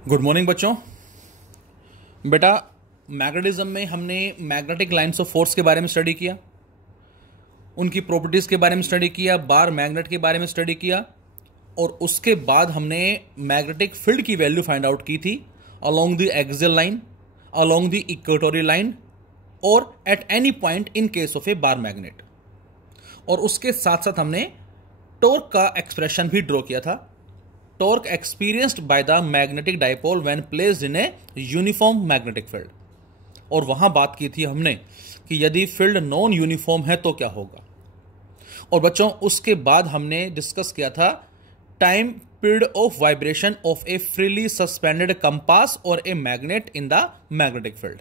Good morning बच्चों। बेटा, magnetism में हमने मैग्नेटिक लाइंस ऑफ फोर्स के बारे में स्टडी किया, उनकी प्रॉपर्टीज के बारे में स्टडी किया, बार मैग्नेट के बारे में स्टडी किया, और उसके बाद हमने मैग्नेटिक फील्ड की वैल्यू फाइंड आउट की थी along the axial line, along the equatorial line और at any point in case of a bar magnet. और उसके साथ साथ हमने टॉर्क का एक्सप्रेशन भी ड्रॉ किया था, torque experienced by the magnetic dipole when placed in a uniform magnetic field. और वहां बात की थी हमने कि यदि फील्ड नॉन यूनिफॉर्म है तो क्या होगा। और बच्चों, उसके बाद हमने डिस्कस किया था time period of vibration of a freely suspended compass और a magnet in the magnetic field.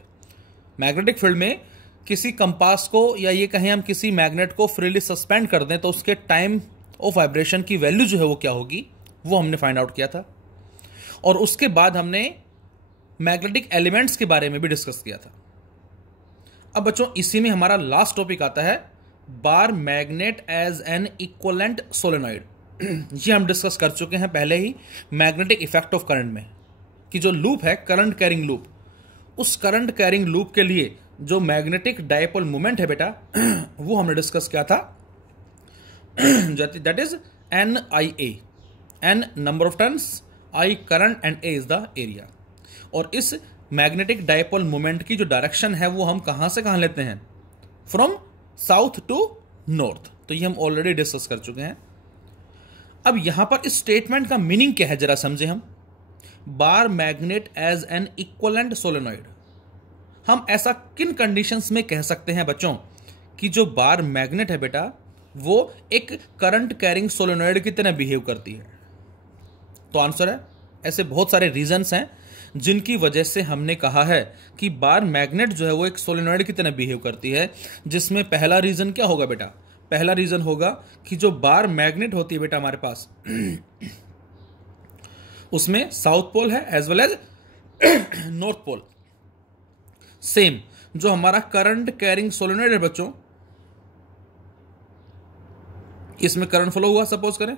Magnetic field में किसी कंपास को या ये कहें हम किसी मैग्नेट को फ्रीली सस्पेंड कर दें तो उसके टाइम ऑफ वाइब्रेशन की वैल्यू जो है वो क्या होगी, वो हमने फाइंड आउट किया था। और उसके बाद हमने मैग्नेटिक एलिमेंट्स के बारे में भी डिस्कस किया था। अब बच्चों, इसी में हमारा लास्ट टॉपिक आता है bar magnet as an equivalent solenoid. ये हम डिस्कस कर चुके हैं पहले ही मैग्नेटिक इफेक्ट ऑफ करंट में, कि जो लूप है करंट कैरिंग लूप, उस करंट कैरिंग लूप के लिए जो मैग्नेटिक डाइपोल मोमेंट है बेटा, वो हमने डिस्कस किया था, that is NIA, N number of turns, I current and A is the area. और इस मैग्नेटिक डाइपोल मोमेंट की जो डायरेक्शन है वो हम कहां से कहां लेते हैं, फ्रॉम साउथ टू नॉर्थ। तो ये हम ऑलरेडी डिस्कस कर चुके हैं। अब यहां पर इस स्टेटमेंट का मीनिंग क्या है जरा समझे हम। Bar magnet as an equivalent solenoid, हम ऐसा किन कंडीशंस में कह सकते हैं बच्चों कि जो बार मैग्नेट है बेटा वो एक करंट कैरिंग सोलेनॉइड की तरह बिहेव करती है। तो आंसर है ऐसे बहुत सारे रीजंस हैं जिनकी वजह से हमने कहा है कि बार मैग्नेट जो है वो एक सोलेनॉइड की तरह बिहेव करती है। जिसमें पहला रीजन क्या होगा बेटा, पहला रीजन होगा कि जो बार मैग्नेट होती है बेटा हमारे पास उसमें साउथ पोल है as well as north pole. Same जो हमारा करंट कैरिंग सोलेनॉइड है बच्चों, इसमें करंट फ्लो हुआ सपोज करें,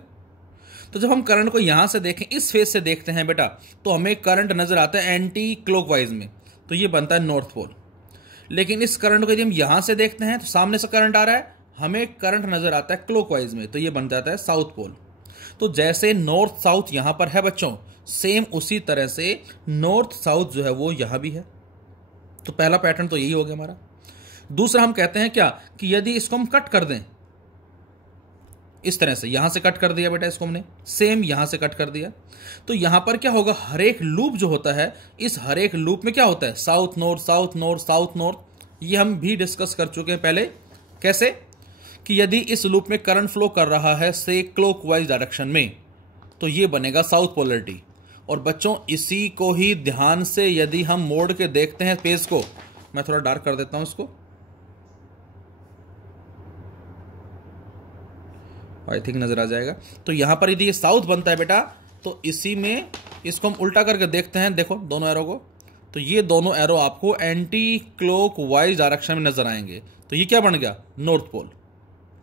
तो जब हम करंट को यहां से देखें, इस फेज से देखते हैं बेटा, तो हमें करंट नजर आता है एंटी क्लॉकवाइज में, तो ये बनता है नॉर्थ पोल। लेकिन इस करंट को यदि हम यहां से देखते हैं तो सामने से करंट आ रहा है, हमें करंट नजर आता है क्लॉकवाइज में, तो ये बन जाता है साउथ पोल। तो जैसे नॉर्थ साउथ यहां पर है बच्चों, सेम उसी तरह से नॉर्थ साउथ जो है वो यहां भी है। तो पहला पैटर्न तो यही हो गया हमारा। दूसरा हम कहते हैं क्या कि यदि इसको हम कट कर दें इस तरह से, यहां से कट कर दिया बेटा इसको हमने, सेम यहां से कट कर दिया, तो यहां पर क्या होगा, हर एक लूप जो होता है, इस हर एक लूप में क्या होता है, south north south north south north. ये हम भी डिस्कस कर चुके हैं पहले। कैसे कि यदि इस लूप में करंट फ्लो कर रहा है से क्लॉकवाइज डायरेक्शन में, तो ये बनेगा साउथ पोलरिटी। और बच्चों, इसी को ही ध्यान से यदि हम मोड़ के देखते हैं पेज को, मैं थोड़ा डार्क कर देता हूं इसको, आई थिंक नजर आ जाएगा। तो यहां पर यदि ये साउथ बनता है बेटा, तो इसी में इसको हम उल्टा करके देखते हैं, देखो दोनों एरो को, तो ये दोनों एरो आपको एंटी क्लॉकवाइज डायरेक्शन में नजर आएंगे। तो ये क्या बन गया, नॉर्थ पोल।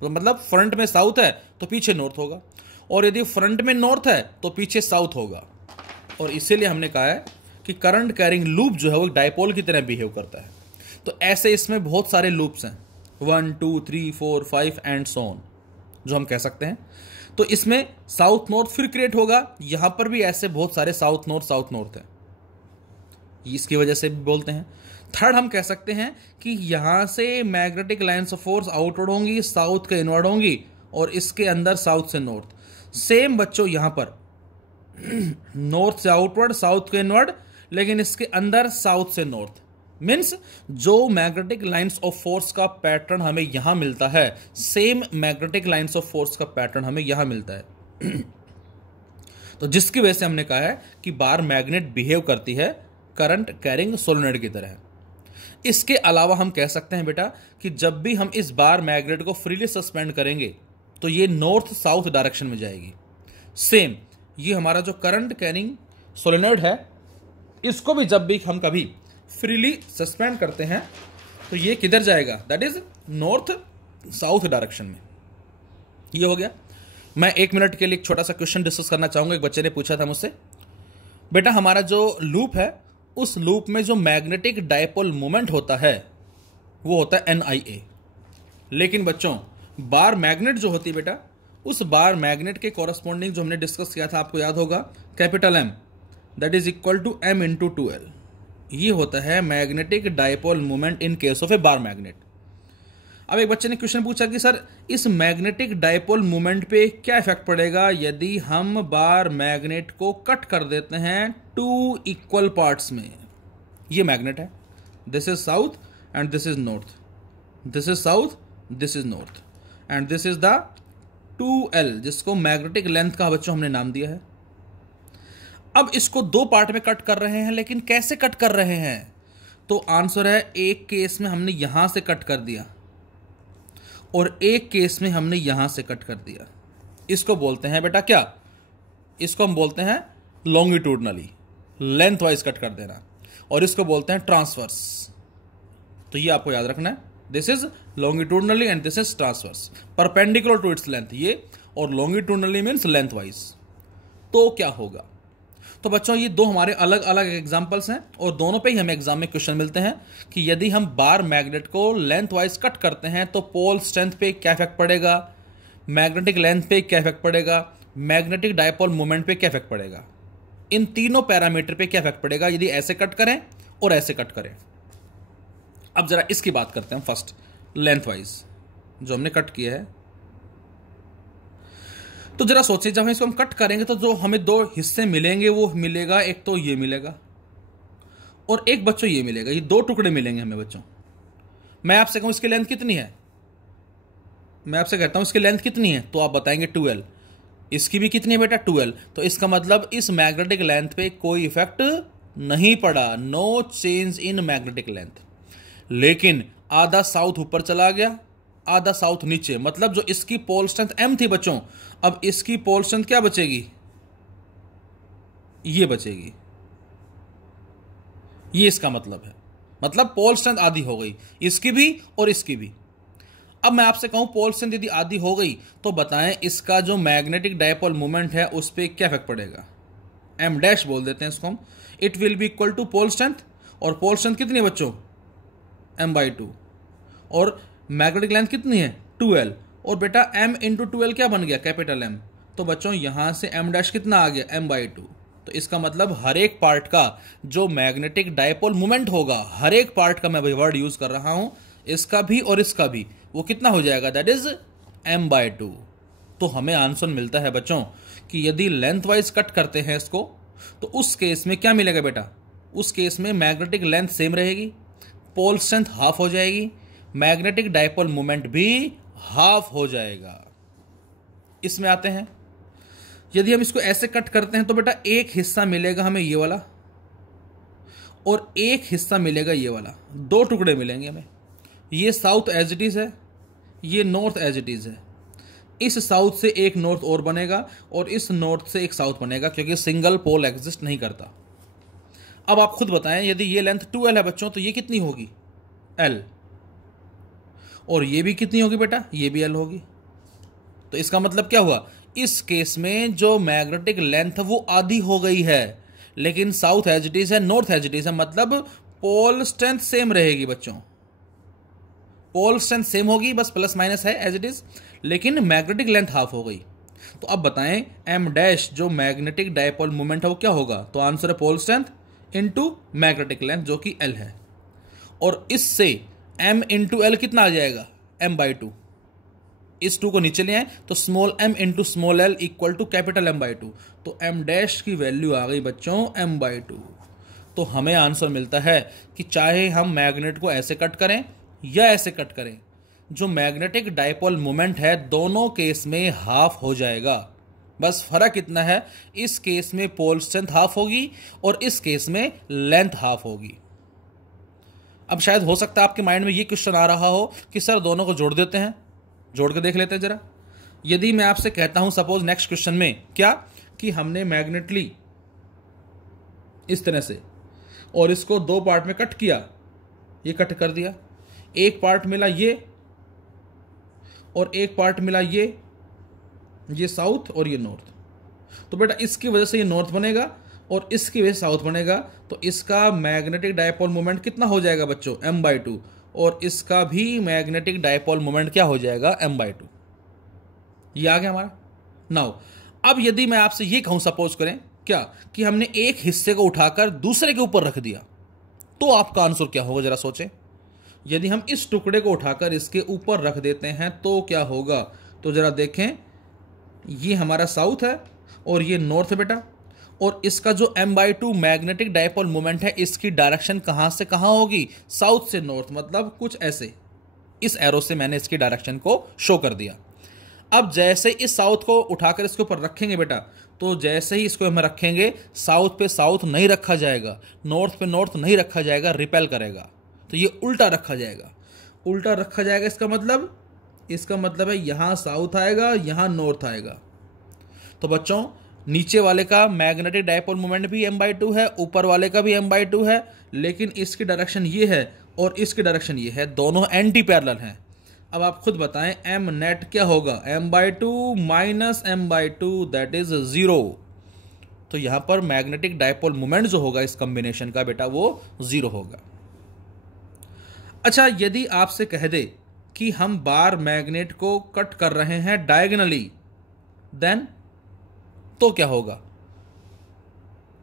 तो मतलब फ्रंट में साउथ है तो पीछे नॉर्थ होगा, और यदि फ्रंट में नॉर्थ है तो पीछे साउथ होगा। और इसीलिए हमने कहा है कि करंट कैरिंग लूप जो है वो डाइपोल की तरह बिहेव करता है। तो ऐसे इसमें बहुत सारे लूप्स हैं, 1 2 3 4 5 एंड सो ऑन, जो हम कह सकते हैं। तो इसमें साउथ नॉर्थ फिर क्रिएट होगा, यहां पर भी ऐसे बहुत सारे साउथ नॉर्थ है, इसकी वजह से भी बोलते हैं। थर्ड हम कह सकते हैं कि यहां से magnetic lines of force outward होंगी, साउथ के इनवर्ड होंगी, और इसके अंदर साउथ से नॉर्थ। सेम बच्चों यहां पर नॉर्थ से आउटवर्ड साउथ के इनवर्ड, लेकिन इसके अंदर साउथ से नॉर्थ। मीन्स जो मैग्नेटिक लाइंस ऑफ फोर्स का पैटर्न हमें यहां मिलता है, same magnetic lines of force का पैटर्न हमें यहां मिलता है। तो जिसकी वजह से हमने कहा है कि बार मैग्नेट बिहेव करती है करंट कैरिंग सोलेनॉइड की तरह। इसके अलावा हम कह सकते हैं बेटा कि जब भी हम इस बार मैग्नेट को फ्रीली सस्पेंड करेंगे तो ये नॉर्थ साउथ डायरेक्शन में जाएगी। सेम ये हमारा जो करंट कैरिंग सोलेनॉइड है, इसको भी जब भी हम कभी फ्रीली सस्पेंड करते हैं तो ये किधर जाएगा, that is north south direction में। ये हो गया। मैं 1 मिनट के लिए एक छोटा सा क्वेश्चन डिस्कस करना चाहूंगा। एक बच्चे ने पूछा था मुझसे, बेटा हमारा जो लूप है, उस लूप में जो मैग्नेटिक डायपोल मोमेंट होता है वो होता है NIA। लेकिन बच्चों बार मैग्नेट जो होती है बेटा, उस बार मैग्नेट के कॉरस्पॉन्डिंग जो हमने डिस्कस किया था, आपको याद होगा, capital M that is equal to M into 2L। ये होता है magnetic dipole moment in case of a bar magnet. अब एक बच्चे ने क्वेश्चन पूछा कि सर इस मैग्नेटिक डायपोल मोमेंट पे क्या इफेक्ट पड़ेगा यदि हम बार मैग्नेट को कट कर देते हैं 2 इक्वल पार्ट्स में। ये मैग्नेट है, this is south and this is north, this is south, this is north, and this is the 2L जिसको मैग्नेटिक लेंथ का बच्चों हमने नाम दिया है। अब इसको 2 पार्ट में कट कर रहे हैं, लेकिन कैसे कट कर रहे हैं? तो आंसर है, एक केस में हमने यहां से कट कर दिया और एक केस में हमने यहां से कट कर दिया। इसको बोलते हैं बेटा क्या? इसको हम बोलते हैं लॉन्गिट्यूडनली, लेंथ वाइज कट कर देना, और इसको बोलते हैं ट्रांसवर्स। तो ये आपको याद रखना है, this is longitudinally and this is transverse, perpendicular to its length ये, और लॉन्गिट्यूडनली मीन्स लेंथ वाइज। तो क्या होगा? तो बच्चों ये 2 हमारे अलग अलग एग्जांपल्स हैं, और दोनों पे ही हमें एग्जाम में क्वेश्चन मिलते हैं कि यदि हम बार मैग्नेट को लेंथ वाइज कट करते हैं तो पोल स्ट्रेंथ पे क्या इफेक्ट पड़ेगा, मैग्नेटिक लेंथ पे क्या इफेक्ट पड़ेगा, मैग्नेटिक डायपोल मोमेंट पे क्या इफेक्ट पड़ेगा, इन तीनों पैरामीटर पे क्या इफेक्ट पड़ेगा यदि ऐसे कट करें और ऐसे कट करें। अब जरा इसकी बात करते हैं फर्स्ट, लेंथ वाइज जो हमने कट किया है। तो जरा सोचिए, जब हम इसको कट करेंगे तो जो हमें 2 हिस्से मिलेंगे वो मिलेगा, एक तो ये मिलेगा और एक बच्चों ये मिलेगा, ये 2 टुकड़े मिलेंगे हमें बच्चों। मैं आपसे कहूं इसकी लेंथ कितनी है, मैं आपसे कहता हूं इसकी लेंथ कितनी है, तो आप बताएंगे 2L। इसकी भी कितनी है बेटा? 2L। तो इसका मतलब इस मैग्नेटिक लेंथ पे कोई इफेक्ट नहीं पड़ा, no change in magnetic length. लेकिन आधा साउथ ऊपर चला गया, आधा साउथ नीचे, मतलब जो इसकी पोल स्ट्रेंथ M थी बच्चों, अब इसकी पोल स्ट्रेंथ क्या बचेगी? ये बचेगी। ये इसका मतलब है, मतलब पोल स्ट्रेंथ आधी हो गई, इसकी भी और इसकी भी। अब मैं आपसे कहूं पोल स्ट्रेंथ यदि आधी हो गई तो बताएं इसका जो मैग्नेटिक डायपोल मोमेंट है उस पर क्या इफेक्ट पड़ेगा? M डैश बोल देते हैं इसको हम। It will be equal to pole strength, और पोल स्ट्रेंथ कितनी है बच्चों? M/2। और मैग्नेटिक लेंथ कितनी है? 2L। और बेटा M इंटू 2L क्या बन गया? Capital M। तो बच्चों यहां से M डैश कितना आ गया? M/2। तो इसका मतलब हर एक पार्ट का जो मैग्नेटिक डायपोल मोमेंट होगा, हर एक पार्ट का मैं भाई वर्ड यूज कर रहा हूं, इसका भी और इसका भी, वो कितना हो जाएगा? That is M/2। तो हमें आंसर मिलता है बच्चों कि यदि लेंथ वाइज कट करते हैं इसको तो उस केस में क्या मिलेगा बेटा? उस केस में मैग्नेटिक लेंथ सेम रहेगी, पोल स्ट्रेंथ हाफ हो जाएगी, मैग्नेटिक डायपोल मोमेंट भी हाफ हो जाएगा। इसमें आते हैं, यदि हम इसको ऐसे कट करते हैं तो बेटा एक हिस्सा मिलेगा हमें ये वाला और एक हिस्सा मिलेगा ये वाला, 2 टुकड़े मिलेंगे हमें। ये साउथ एज इट इज है, ये नॉर्थ एज इट इज है। इस साउथ से एक नॉर्थ और बनेगा और इस नॉर्थ से एक साउथ बनेगा, क्योंकि सिंगल पोल एग्जिस्ट नहीं करता। अब आप खुद बताएं, यदि ये लेंथ 2L है बच्चों तो ये कितनी होगी? L। और ये भी कितनी होगी बेटा? ये भी L होगी। तो इसका मतलब क्या हुआ? इस केस में जो मैग्नेटिक लेंथ वो आधी हो गई है, लेकिन साउथ एज इट इज है, नॉर्थ एज इट इज है, मतलब पोल स्ट्रेंथ सेम रहेगी बच्चों। पोल स्ट्रेंथ सेम होगी, बस प्लस माइनस है एज इट इज, लेकिन मैग्नेटिक लेंथ हाफ हो गई। तो अब बताएं M डैश जो मैग्नेटिक डायपोल मोमेंट है वो क्या होगा? तो आंसर है pole strength into magnetic length जो कि L है। और इससे M इंटू L कितना आ जाएगा? M/2। इस 2 को नीचे ले आए तो small m into small l equal to capital M/2। तो M डैश की वैल्यू आ गई बच्चों M/2। तो हमें आंसर मिलता है कि चाहे हम मैग्नेट को ऐसे कट करें या ऐसे कट करें, जो मैग्नेटिक डायपोल मोमेंट है दोनों केस में हाफ हो जाएगा। बस फर्क इतना है, इस केस में पोल स्ट्रेंथ हाफ होगी और इस केस में लेंथ हाफ होगी। अब शायद हो सकता है आपके माइंड में ये क्वेश्चन आ रहा हो कि सर दोनों को जोड़ देते हैं, जोड़ के देख लेते हैं जरा। यदि मैं आपसे कहता हूं सपोज नेक्स्ट क्वेश्चन में क्या कि हमने मैग्नेट ली इस तरह से और इसको 2 पार्ट में कट किया, ये कट कर दिया, एक पार्ट मिला ये और एक पार्ट मिला ये साउथ और ये नॉर्थ। तो बेटा इसकी वजह से ये नॉर्थ बनेगा और इसकी वजह से साउथ बनेगा, तो इसका मैग्नेटिक डायपोल मोमेंट कितना हो जाएगा बच्चों, m/2, और इसका भी मैग्नेटिक डायपोल मोमेंट क्या हो जाएगा, m/2। ये आ गया हमारा। नाउ अब यदि मैं आपसे ये कहूं, सपोज करें क्या कि हमने एक हिस्से को उठाकर दूसरे के ऊपर रख दिया, तो आपका आंसर क्या होगा, जरा सोचें। यदि हम इस टुकड़े को उठाकर इसके ऊपर रख देते हैं तो क्या होगा, तो जरा देखें, ये हमारा साउथ है और ये नॉर्थ है बेटा, और इसका जो m/2 मैग्नेटिक डायपोल मोमेंट है, इसकी डायरेक्शन कहां से कहां होगी, साउथ से नॉर्थ, मतलब कुछ ऐसे। इस एरो से मैंने इसकी डायरेक्शन को शो कर दिया। अब जैसे इस साउथ को उठाकर इसके ऊपर रखेंगे बेटा, तो जैसे ही इसको हम रखेंगे, साउथ पे साउथ नहीं रखा जाएगा, नॉर्थ पे नॉर्थ नहीं रखा जाएगा, रिपेल करेगा, तो ये उल्टा रखा जाएगा। उल्टा रखा जाएगा इसका मतलब है यहां साउथ आएगा, यहां नॉर्थ आएगा। तो बच्चों, नीचे वाले का मैग्नेटिक डायपोल मोमेंट भी m/2 है, ऊपर वाले का भी m/2 है, लेकिन इसकी डायरेक्शन ये है और इसकी डायरेक्शन ये है, दोनों एंटी पैरेलल हैं। अब आप खुद बताएं m नेट क्या होगा, m/2 minus m/2 that is 0। तो यहां पर मैग्नेटिक डायपोल मोमेंट जो होगा इस कॉम्बिनेशन का बेटा, वो 0 होगा। अच्छा, यदि आपसे कह दे कि हम बार मैग्नेट को कट कर रहे हैं डायगोनली, देन तो क्या होगा।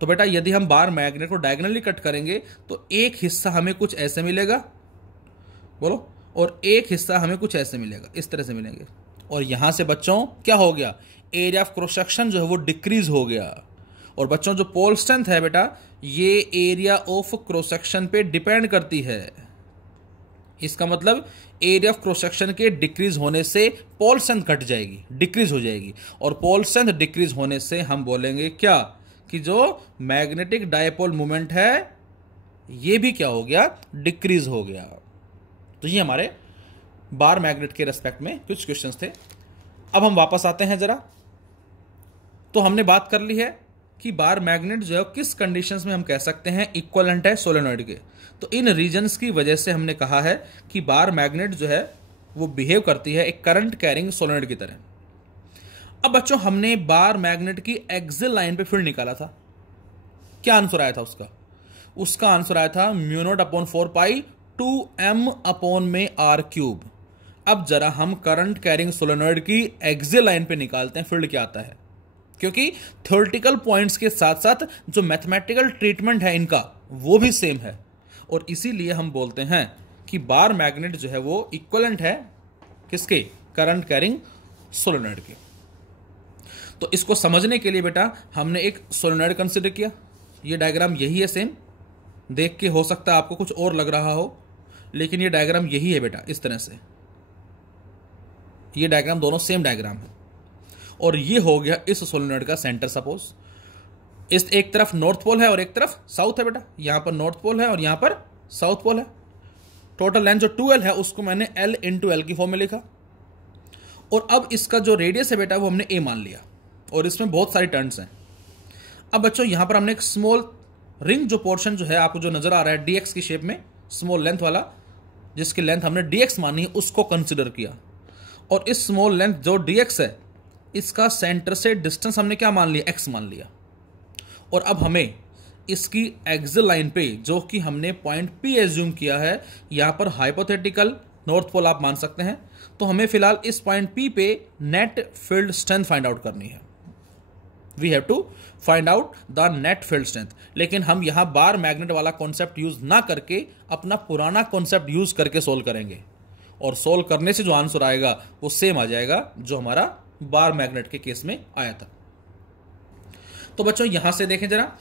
तो बेटा, यदि हम बार मैग्नेट को डायगोनली कट करेंगे तो एक हिस्सा हमें कुछ ऐसे मिलेगा, बोलो, और एक हिस्सा हमें कुछ ऐसे मिलेगा, इस तरह से मिलेंगे। और यहां से बच्चों क्या हो गया, एरिया ऑफ क्रॉस सेक्शन जो है वो डिक्रीज हो गया। और बच्चों, जो पोल स्ट्रेंथ है बेटा, ये एरिया ऑफ क्रॉस सेक्शन पे डिपेंड करती है। इसका मतलब एरिया ऑफ क्रॉस सेक्शन के डिक्रीज होने से पोल स्ट्रेंथ घट जाएगी, डिक्रीज हो जाएगी, और पोल स्ट्रेंथ डिक्रीज होने से हम बोलेंगे क्या, कि जो मैग्नेटिक डायपोल मोमेंट है ये भी क्या हो गया, डिक्रीज हो गया। तो ये हमारे बार मैग्नेट के रेस्पेक्ट में कुछ क्वेश्चंस थे। अब हम वापस आते हैं जरा। तो हमने बात कर ली है कि बार मैग्नेट जो है किस कंडीशंस में हम कह सकते हैं इक्विवेलेंट है सोलेनॉइड के। तो इन रीजंस की वजह से हमने कहा है कि बार मैग्नेट जो है वो बिहेव करती है एक करंट कैरिंग सोलेनॉइड की तरह। अब बच्चों, हमने बार मैग्नेट की एक्सियल लाइन पे फील्ड निकाला था। क्या आंसर आया था उसका आंसर आया था μ0/4 2m/r³। अब जरा हम करंट कैरिंग सोलेनॉइड की एक्सियल लाइन पे निकालते हैं फील्ड क्या आता है, क्योंकि थ्योरेटिकल पॉइंट्स के साथ साथ जो मैथमेटिकल ट्रीटमेंट है इनका वो भी सेम है, और इसीलिए हम बोलते हैं कि बार मैग्नेट जो है वो इक्विवेलेंट है किसके, करंट कैरिंग सोलेनॉइड के। तो इसको समझने के लिए बेटा हमने एक सोलेनॉइड कंसीडर किया। ये डायग्राम यही है, सेम देख के हो सकता है आपको कुछ और लग रहा हो, लेकिन ये डायग्राम यही है बेटा, इस तरह से। ये डायग्राम दोनों सेम डायग्राम है, और ये हो गया इस सोलेनॉइड का सेंटर। सपोज इस एक तरफ नॉर्थ पोल है और एक तरफ साउथ है बेटा, यहां पर नॉर्थ पोल है और यहां पर साउथ पोल है। टोटल लेंथ जो 2l है उसको मैंने l × l की फॉर्म में लिखा, और अब इसका जो रेडियस है बेटा वो हमने a मान लिया, और इसमें बहुत सारी टर्न्स हैं। अब बच्चों, यहां पर हमने एक स्मॉल रिंग जो पोर्शन जो है आपको जो नजर आ रहा है dx की शेप में, स्मॉल लेंथ वाला, जिसकी लेंथ हमने dx मानी है, उसको कंसिडर किया। और इस स्मॉल लेंथ जो dx है, इसका सेंटर से डिस्टेंस हमने क्या मान लिया, x मान लिया। और अब हमें इसकी एक्सियल लाइन पे, जो कि हमने पॉइंट P एज्यूम किया है, यहां पर हाइपोथेटिकल नॉर्थ पोल आप मान सकते हैं, तो हमें फिलहाल इस पॉइंट P पे net field strength find out करनी है। We have to find out the net field strength. लेकिन हम यहां बार मैग्नेट वाला कॉन्सेप्ट यूज ना करके अपना पुराना कॉन्सेप्ट यूज करके सोल्व करेंगे, और सोल्व करने से जो आंसर आएगा वो सेम आ जाएगा जो हमारा बार मैग्नेट के केस में आया था। तो बच्चों, यहां से देखें जरा,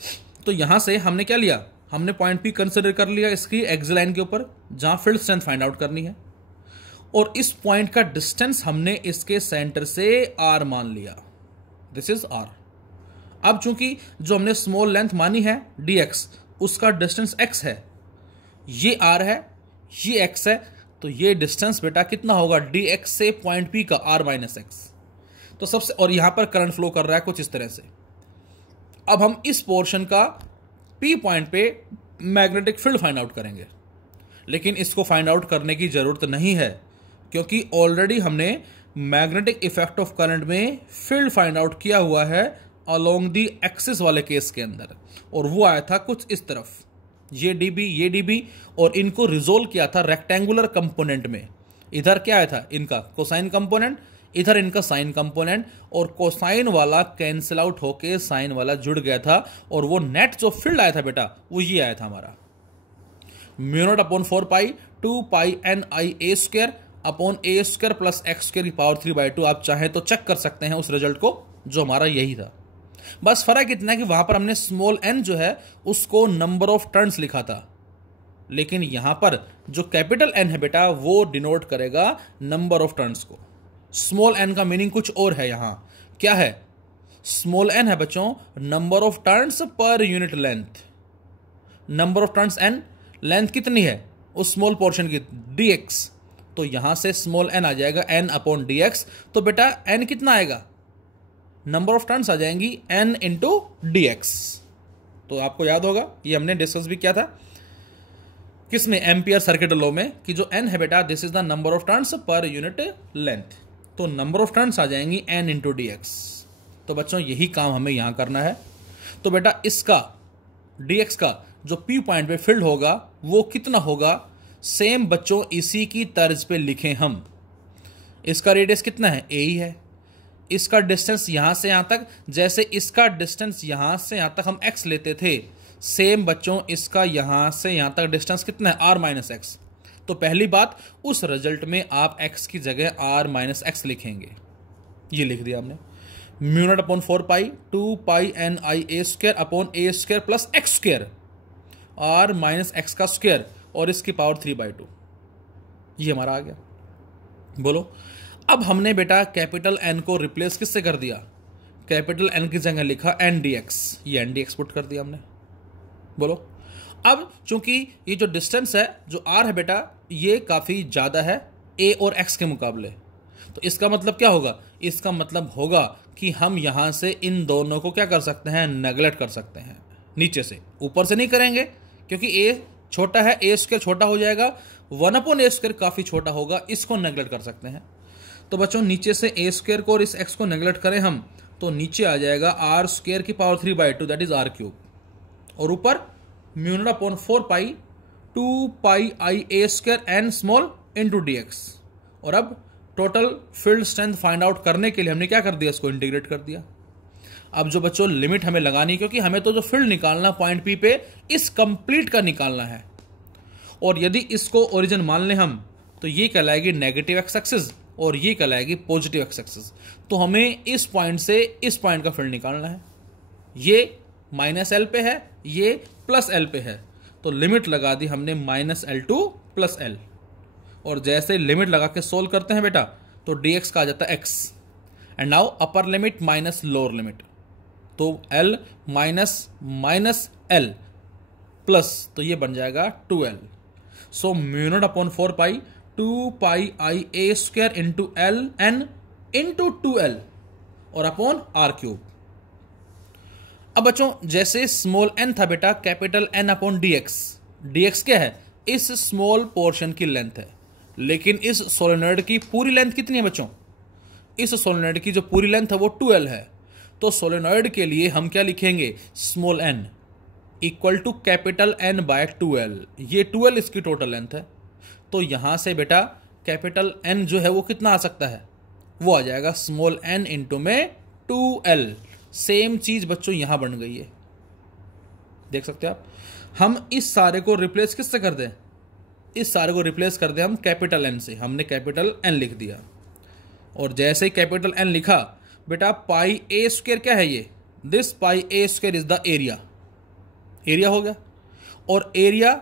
तो यहां से हमने क्या लिया, हमने पॉइंट P कंसिडर कर लिया इसकी एक्सियल लाइन के ऊपर, जहां फील्ड स्ट्रेंथ फाइंड आउट करनी है, और इस पॉइंट का डिस्टेंस हमने इसके सेंटर से r मान लिया, दिस इज r। अब चूंकि जो हमने स्मॉल लेंथ मानी है dx, उसका डिस्टेंस x है, ये r है, ये x है, तो ये डिस्टेंस बेटा कितना होगा, dx से पॉइंट P का r - x। तो सबसे, और यहां पर करंट फ्लो कर रहा है कुछ इस तरह से। अब हम इस पोर्शन का P पॉइंट पे मैग्नेटिक फील्ड फाइंड आउट करेंगे, लेकिन इसको फाइंड आउट करने की जरूरत नहीं है, क्योंकि ऑलरेडी हमने मैग्नेटिक इफेक्ट ऑफ करंट में फील्ड फाइंड आउट किया हुआ है अलोंग दी एक्सिस वाले केस के अंदर, और वो आया था कुछ इस तरफ, ये डीबी और इनको रिजोल्व किया था रेक्टेंगुलर कंपोनेंट में। इधर क्या आया था इनका कोसाइन कंपोनेंट, इधर इनका साइन कंपोनेंट, और कोसाइन वाला कैंसिल आउट होके साइन वाला जुड़ गया था, और वो नेट जो फील्ड आया था बेटा वो ये आया था हमारा mu naught upon 4 pi 2 pi n I a square upon a square plus x square की पावर 3/2। आप चाहें तो चेक कर सकते हैं उस रिजल्ट को, जो हमारा यही था। बस फर्क इतना है कि वहां पर हमने स्मॉल एन जो है उसको नंबर ऑफ टर्न्स लिखा था, लेकिन यहां पर जो कैपिटल एन है बेटा वो डिनोट करेगा नंबर ऑफ टर्न्स को। स्मॉल एन का मीनिंग कुछ और है। यहां क्या है? स्मॉल एन है बच्चों number of turns per unit length. Number of turns n, length कितनी है उस स्मॉल पोर्शन की, dx। तो यहां से स्मॉल एन आ जाएगा n अपॉन dx। तो बेटा n कितना आएगा? नंबर ऑफ टर्न्स आ जाएंगी n इंटू dx। तो आपको याद होगा ये हमने डिस्कस भी किया था किसमें, एम्पियर सर्किट लॉ में, कि जो n है बेटा this is the number of turns per unit length. तो नंबर ऑफ टर्न्स आ जाएंगी n इंटू dx। तो बच्चों यही काम हमें यहां करना है। तो बेटा इसका dx का जो P पॉइंट पे फील्ड होगा वो कितना होगा, सेम बच्चों इसी की तर्ज पे लिखें हम। इसका रेडियस कितना है? a ही है। इसका डिस्टेंस यहां से यहां तक, जैसे इसका डिस्टेंस यहां से यहां तक हम x लेते थे, सेम बच्चों इसका यहां से यहां तक डिस्टेंस कितना है? r minus x. तो पहली बात उस रिजल्ट में आप x की जगह r माइनस एक्स लिखेंगे। ये लिख दिया हमने mu naught upon 4 pi 2 pi n I a square upon a square plus x square, r minus x का स्क्वायर और इसकी पावर 3/2। ये हमारा आ गया। बोलो अब हमने बेटा कैपिटल एन को रिप्लेस किससे कर दिया? कैपिटल एन की जगह लिखा एन डी एक्स, ये एन डी एक्स पुट कर दिया हमने। बोलो अब चूंकि ये जो डिस्टेंस है जो r है बेटा ये काफी ज्यादा है a और x के मुकाबले, तो इसका मतलब क्या होगा? इसका मतलब होगा कि हम यहां से इन दोनों को क्या कर सकते हैं? नेगलेक्ट कर सकते हैं। नीचे से, ऊपर से नहीं करेंगे क्योंकि a छोटा है, a स्क्वायर छोटा हो जाएगा, 1 अपॉन a स्क्वायर काफी छोटा होगा, इसको नेगलेक्ट कर सकते हैं। तो बच्चों नीचे से a स्क्वायर को और इस x को नेगलेक्ट करें हम, तो नीचे आ जाएगा r स्क्वायर की power 3/2 that is r cube, और ऊपर mu naught upon 4 pi 2 pi I a square n small into dx। और अब total field strength find out करने के लिए हमने क्या कर दिया? इसको इंटीग्रेट कर दिया। अब जो बच्चों लिमिट हमें लगानी, क्योंकि हमें तो जो फील्ड निकालना पॉइंट पी पे इस कंप्लीट का निकालना है, और यदि इसको ओरिजिन मान लें हम तो ये कहलाएगी नेगेटिव एक्स एक्सिस और ये कहलाएगी पॉजिटिव एक्स एक्सिस। तो हमें इस पॉइंट से इस पॉइंट का फील्ड निकालना है। ये माइनस एल पे है, ये प्लस एल पे है, तो लिमिट लगा दी हमने minus L two plus L, और जैसे लिमिट लगा के सोल्व करते हैं बेटा तो dx का आ जाता है x, and now upper limit minus lower limit, तो l minus minus l plus, तो ये बन जाएगा 2l। So mu naught upon 4 pi 2 pi I a square into l n into 2l और अपॉन r क्यूब। अब बच्चों जैसे small n था बेटा capital N upon dx, dx क्या है? इस स्मॉल पोर्शन की लेंथ है, लेकिन इस सोलेनॉइड की पूरी लेंथ कितनी है बच्चों? इस सोलेनॉइड की जो पूरी लेंथ है वो 2l है। तो सोलेनॉइड के लिए हम क्या लिखेंगे? Small n equal to capital N by 2l। ये 2l इसकी टोटल लेंथ है। तो यहां से बेटा कैपिटल N जो है वो कितना आ सकता है? वो आ जाएगा स्मॉल n इंटू में 2l। सेम चीज बच्चों यहां बन गई है, देख सकते हो आप। हम इस सारे को रिप्लेस किससे कर दें? इस सारे को रिप्लेस कर दें हम कैपिटल N से। हमने कैपिटल N लिख दिया, और जैसे ही कैपिटल N लिखा बेटा पाई ए स्क्वायर क्या है? ये this pi A square is the area, area हो गया। और एरिया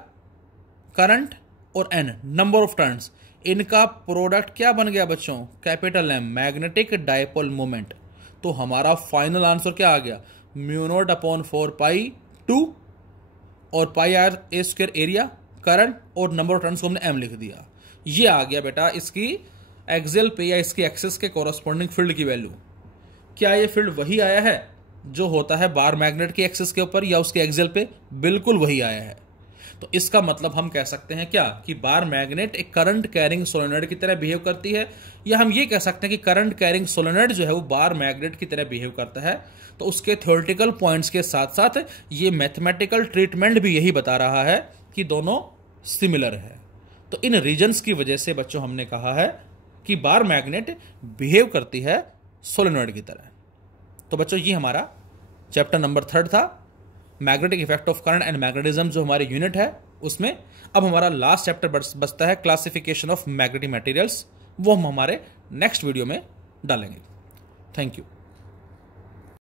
करंट और N नंबर ऑफ टर्न्स, इनका प्रोडक्ट क्या बन गया बच्चों? Capital M magnetic dipole moment. तो हमारा फाइनल आंसर क्या आ गया? म्यू नॉट अपॉन 4 पाई 2 और pi r a square area, current और नंबर ऑफ टर्न्स को हमने m लिख दिया। ये आ गया बेटा इसकी एक्सियल पे या इसकी एक्सिस के कोरस्पॉन्डिंग फील्ड की वैल्यू। क्या ये फील्ड वही आया है जो होता है बार मैग्नेट की एक्सिस के ऊपर या उसके एक्सियल पे? बिल्कुल वही आया है। तो इसका मतलब हम कह सकते हैं क्या कि बार मैग्नेट एक करंट कैरिंग सोलेनॉइड की तरह बिहेव करती है, या हम ये कह सकते हैं कि करंट कैरिंग सोलेनॉइड जो है वो बार मैग्नेट की तरह बिहेव करता है। तो उसके थ्योरेटिकल पॉइंट्स के साथ साथ ये मैथमेटिकल ट्रीटमेंट भी यही बता रहा है कि दोनों सिमिलर है। तो इन रीजन्स की वजह से बच्चों हमने कहा है कि बार मैग्नेट बिहेव करती है सोलेनॉइड की तरह। तो बच्चों ये हमारा चैप्टर नंबर 3 था, magnetic effect of current and magnetism, जो हमारी यूनिट है उसमें। अब हमारा लास्ट चैप्टर बचता है क्लासिफिकेशन ऑफ मैग्नेटिक मटेरियल्स, वो हम हमारे नेक्स्ट वीडियो में डालेंगे। Thank you.